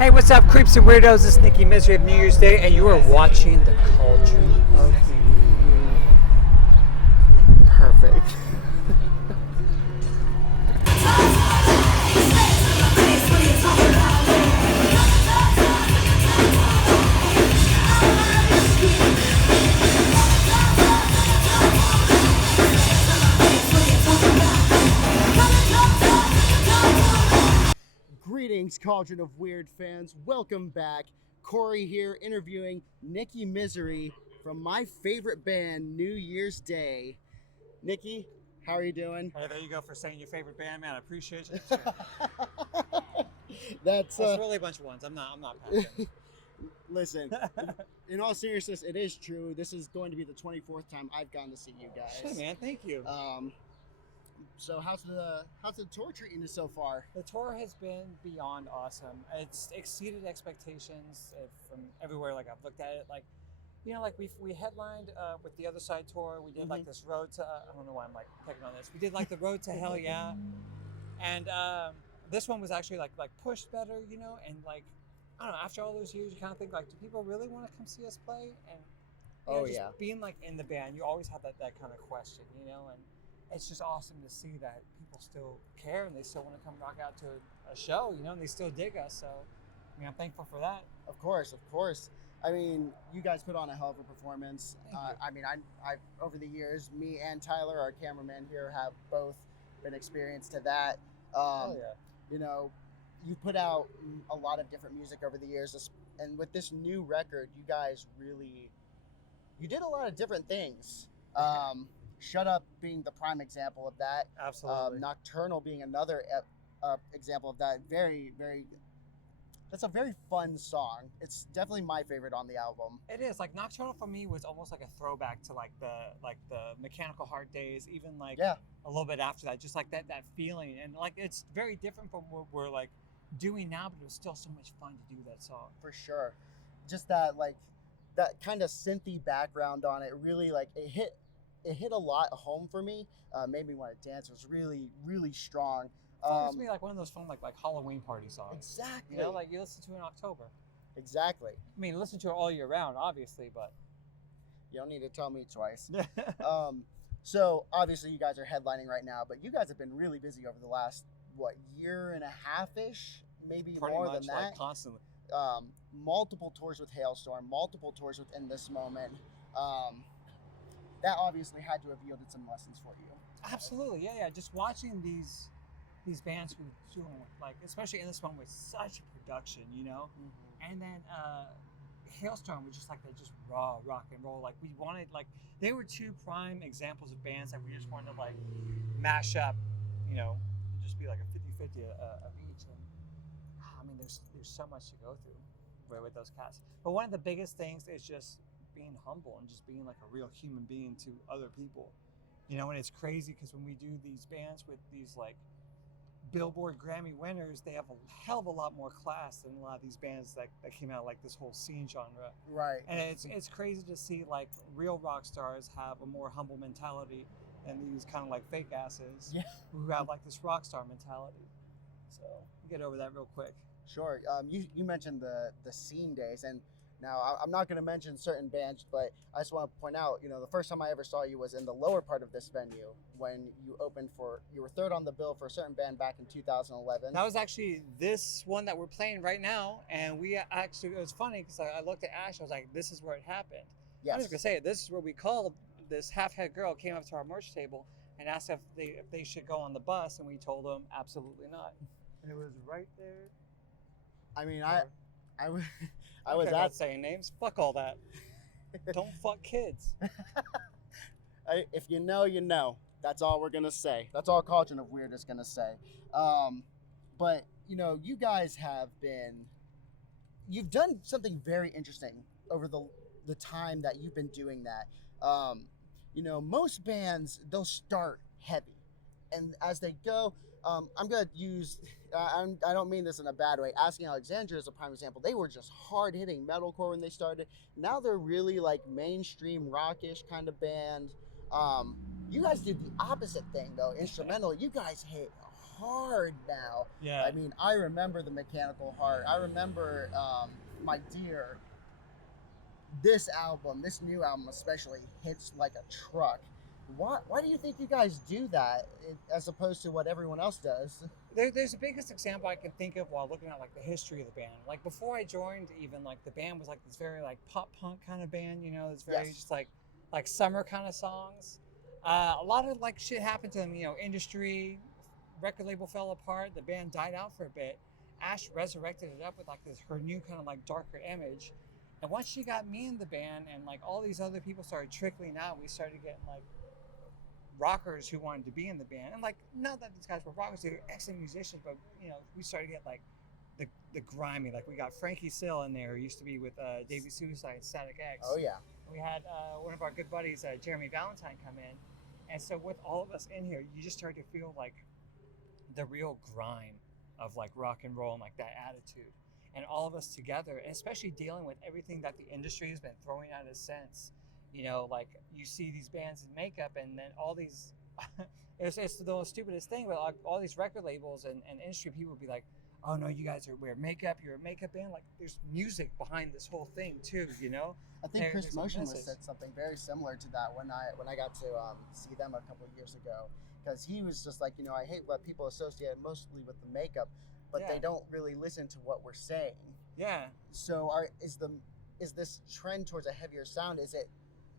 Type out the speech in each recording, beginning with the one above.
Hey, what's up, creeps and weirdos? This is Nikki Misery of New Year's Day, and you are watching the Cauldron of Gaming. Perfect. Greetings, Cauldron of Weird fans. Welcome back. Corey here interviewing Nikki Misery from my favorite band, New Year's Day. Nikki, how are you doing? Hey, there you go for saying your favorite band, man. I appreciate you. That's really a bunch of ones. I'm not passionate. Listen, in all seriousness, it is true. This is going to be the 24th time I've gone to see you guys. Shit, man. Thank you. So how's the tour treating you so far? The tour has been beyond awesome. It's exceeded expectations from everywhere. Like I've looked at it, like, you know, like we headlined with the Other Side tour. We did like this road to I don't know why I'm like picking on this. We did like the road to Hell Yeah, and this one was actually like pushed better, you know. And like I don't know, after all those years, you kind of think like, do people really want to come see us play? And you know, just being like in the band, you always have that kind of question, you know. And it's just awesome to see that people still care and they still want to come rock out to a show, you know, and they still dig us. So, I mean, I'm thankful for that. Of course. I mean, you guys put on a hell of a performance. I mean, I over the years, me and Tyler, our cameraman here, have both been experienced to that. Oh yeah. You know, you put out a lot of different music over the years, and with this new record, you guys you did a lot of different things. Shut Up being the prime example of that. Absolutely. Nocturnal being another example of that. That's a very fun song. It's definitely my favorite on the album. It is. Like Nocturnal for me was almost like a throwback to like the Mechanical Heart days, even like a little bit after that. Just like that feeling. And like it's very different from what we're like doing now, but it was still so much fun to do that song. For sure. Just that kind of synthy background on it really it hit a lot home for me. Made me want to dance. It was really, really strong. It's me like one of those fun like Halloween party songs. Exactly. You know, like you listen to in October. Exactly. I mean, listen to it all year round, obviously, but you don't need to tell me twice. So obviously you guys are headlining right now, but you guys have been really busy over the last year and a half-ish, maybe pretty more much, than that. like constantly. Multiple tours with Hailstorm, multiple tours with In This Moment. That obviously had to have yielded some lessons for you. Absolutely, yeah. Just watching these bands who doing like, especially In This One, with such production, you know, and then Hailstorm was just like that, just raw rock and roll. Like we wanted, like they were two prime examples of bands that we just wanted to like mash up, you know, and just be like a 50-50 of each. And I mean, there's so much to go through with those cats. But one of the biggest things is just being humble and just being like a real human being to other people, you know. And it's crazy because when we do these bands with these like Billboard Grammy winners, they have a hell of a lot more class than a lot of these bands that came out like this whole scene genre. Right. And it's crazy to see like real rock stars have a more humble mentality than these kind of like fake asses who have like this rock star mentality. So get over that real quick. Sure. You mentioned the scene days, and now, I'm not going to mention certain bands, but I just want to point out, you know, the first time I ever saw you was in the lower part of this venue when you were third on the bill for a certain band back in 2011. That was actually this one that we're playing right now, and it was funny because I looked at Ash, I was like, this is where it happened. Yes. I was going to say, this is where we called, this half-head girl came up to our merch table and asked if they should go on the bus, and we told them absolutely not. And it was right there. I mean, I was not saying names. Fuck all that. Don't fuck kids. If you know, you know. That's all we're gonna say. That's all Cauldron of Weird is gonna say. But you know, you guys you've done something very interesting over the time that you've been doing that. You know, most bands, they'll start heavy, and as they go, I'm gonna use. I don't mean this in a bad way. Asking Alexandria is a prime example. They were just hard-hitting metalcore when they started. Now they're really like mainstream rockish kind of band. You guys did the opposite thing though. Instrumental. You guys hit hard now. Yeah. I mean, I remember the Mechanical Heart. I remember My Dear. This album, this new album especially, hits like a truck. Why do you think you guys do that as opposed to what everyone else does? There's the biggest example I can think of while looking at like the history of the band. Like before I joined, even like the band was like this very like pop punk kind of band. You know, it's very Yes. just like summer kind of songs. A lot of like shit happened to them. You know, industry, record label fell apart. The band died out for a bit. Ash resurrected it up with like her new kind of like darker image. And once she got me in the band and like all these other people started trickling out, we started getting like rockers who wanted to be in the band. And like, not that these guys were rockers, they were excellent musicians, but you know, we started to get like the grimy, like we got Frankie Sill in there, who used to be with Davey Suicide, Static X. Oh yeah. We had one of our good buddies, Jeremy Valentine, come in. And so with all of us in here, you just start to feel like the real grime of like rock and roll and like that attitude. And all of us together, and especially dealing with everything that the industry has been throwing at us since, you know, like you see these bands in makeup and then all these, it's the most stupidest thing, but like all these record labels and industry people would be like, oh no, you guys wear makeup, you're a makeup band. Like there's music behind this whole thing too, you know? I think Chris there's Motionless said something very similar to that when I got to see them a couple of years ago, because he was just like, you know, I hate what people associate mostly with the makeup, but they don't really listen to what we're saying. Yeah. So is this trend towards a heavier sound? Is it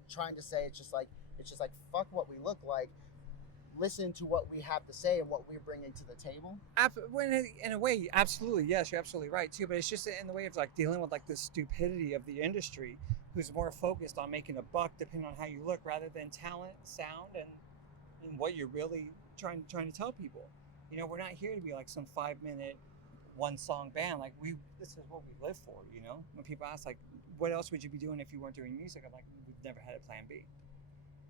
trying to say it's just like fuck what we look like, listen to what we have to say and what we're bringing to the table? In a way, absolutely, yes, you're absolutely right too. But it's just in the way of like dealing with like the stupidity of the industry, who's more focused on making a buck depending on how you look, rather than talent, sound, and what you're really trying to tell people. You know, we're not here to be like some 5-minute, one-song band. Like this is what we live for. You know, when people ask like, what else would you be doing if you weren't doing music? I'm like, we've never had a plan B.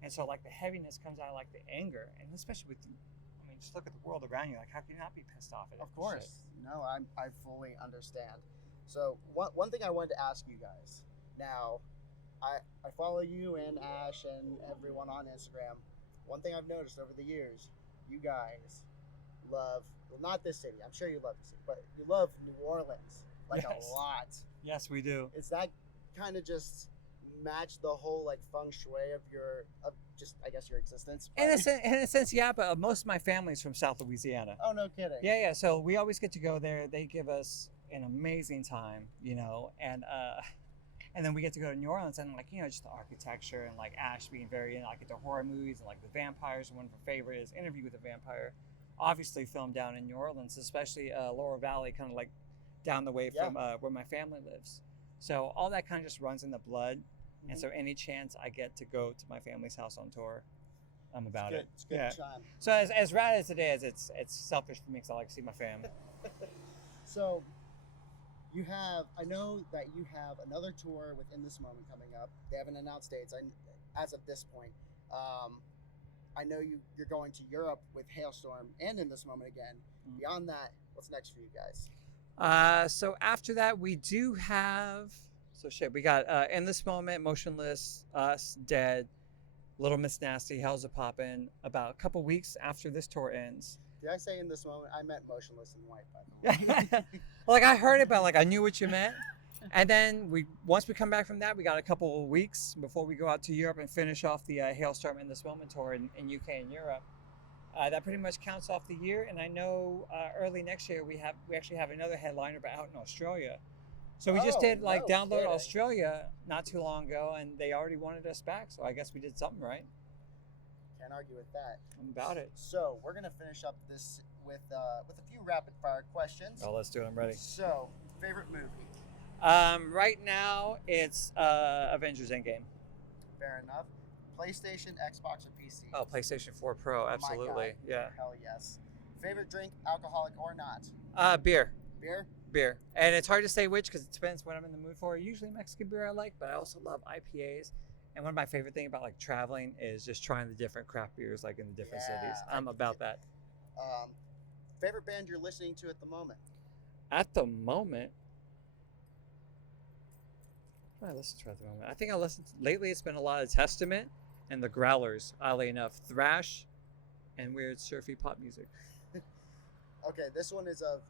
And so like the heaviness comes out of like the anger, and especially with, I mean, just look at the world around you. Like, how can you not be pissed off at it? Of course. No, I fully understand. So one thing I wanted to ask you guys. Now, I follow you and Ash and everyone on Instagram. One thing I've noticed over the years, you guys love, well, not this city. I'm sure you love the city, but you love New Orleans like a lot. Yes, we do. Is that kind of just match the whole like feng shui of just I guess your existence? In a sense, yeah. But most of my family's from South Louisiana. Oh, no kidding. Yeah. So we always get to go there. They give us an amazing time, you know, and then we get to go to New Orleans and like, you know, just the architecture and like Ash being very into like the horror movies and like the vampires. One of her favorite is Interview with a Vampire, obviously filmed down in New Orleans, especially Laurel Valley, kind of like down the way from where my family lives. So all that kind of just runs in the blood. And so any chance I get to go to my family's house on tour, I'm about it. It's good time. So as rad as it is, it's selfish for me because I like to see my family. So I know that you have another tour within this moment coming up. They haven't announced dates as of this point. I know you're going to Europe with Hailstorm and In This Moment again. Mm-hmm. Beyond that, what's next for you guys? So after that, we do have... we got In This Moment, Motionless, Us, Dead, Little Miss Nasty, How's It Poppin', about a couple weeks after this tour ends. Did I say In This Moment? I meant Motionless and White, by the way. Like I heard it, but like I knew what you meant. And then once we come back from that, we got a couple of weeks before we go out to Europe and finish off the Hailstorm In This Moment tour in UK and Europe. That pretty much counts off the year. And I know early next year we actually have another headliner, but out in Australia. So we just did Download Australia not too long ago, and they already wanted us back. So I guess we did something right. Can't argue with that. I'm about it. So we're gonna finish up this with a few rapid fire questions. Oh, let's do it. I'm ready. So, favorite movie? Right now it's Avengers Endgame. Fair enough. PlayStation, Xbox, or PC? Oh, PlayStation 4 Pro, absolutely. Yeah. Hell yes. Favorite drink, alcoholic or not? Beer. Beer? And it's hard to say which because it depends what I'm in the mood for. Usually Mexican beer I like, but I also love IPAs. And one of my favorite things about like traveling is just trying the different craft beers like in the different cities. I'm about that. Favorite band you're listening to at the moment? At the moment? What do I listen to at the moment? I think lately it's been a lot of Testament and the Growlers, oddly enough. Thrash and weird surfy pop music. Okay, this one is of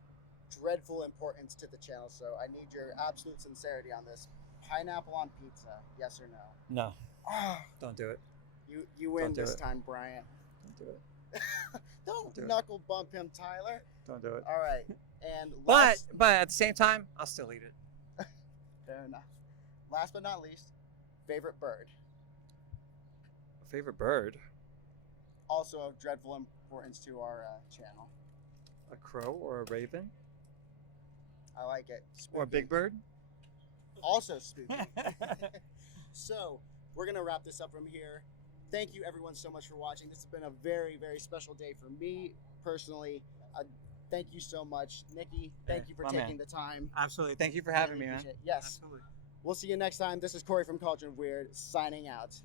dreadful importance to the channel, so I need your absolute sincerity on this. Pineapple on pizza, yes or no? No, Ah, don't do it. you win Don't do this it. time, Bryant. Don't do it. Don't do it. knuckle bump him, Tyler. Don't do it. All right, and But at the same time, I'll still eat it. fair enough. Last but not least, favorite bird. Favorite bird? Also of dreadful importance to our channel. A crow or a raven? I like it. Or a Spooky. big bird? Also spooky. So we're gonna wrap this up from here. Thank you everyone so much for watching. This has been a very, very special day for me personally. Thank you so much, Nikki. Thank you for my taking man. the time. Absolutely. Thank you for having Really me, man. appreciate it. Yes. Absolutely. We'll see you next time. This is Corey from Cauldron of Weird signing out.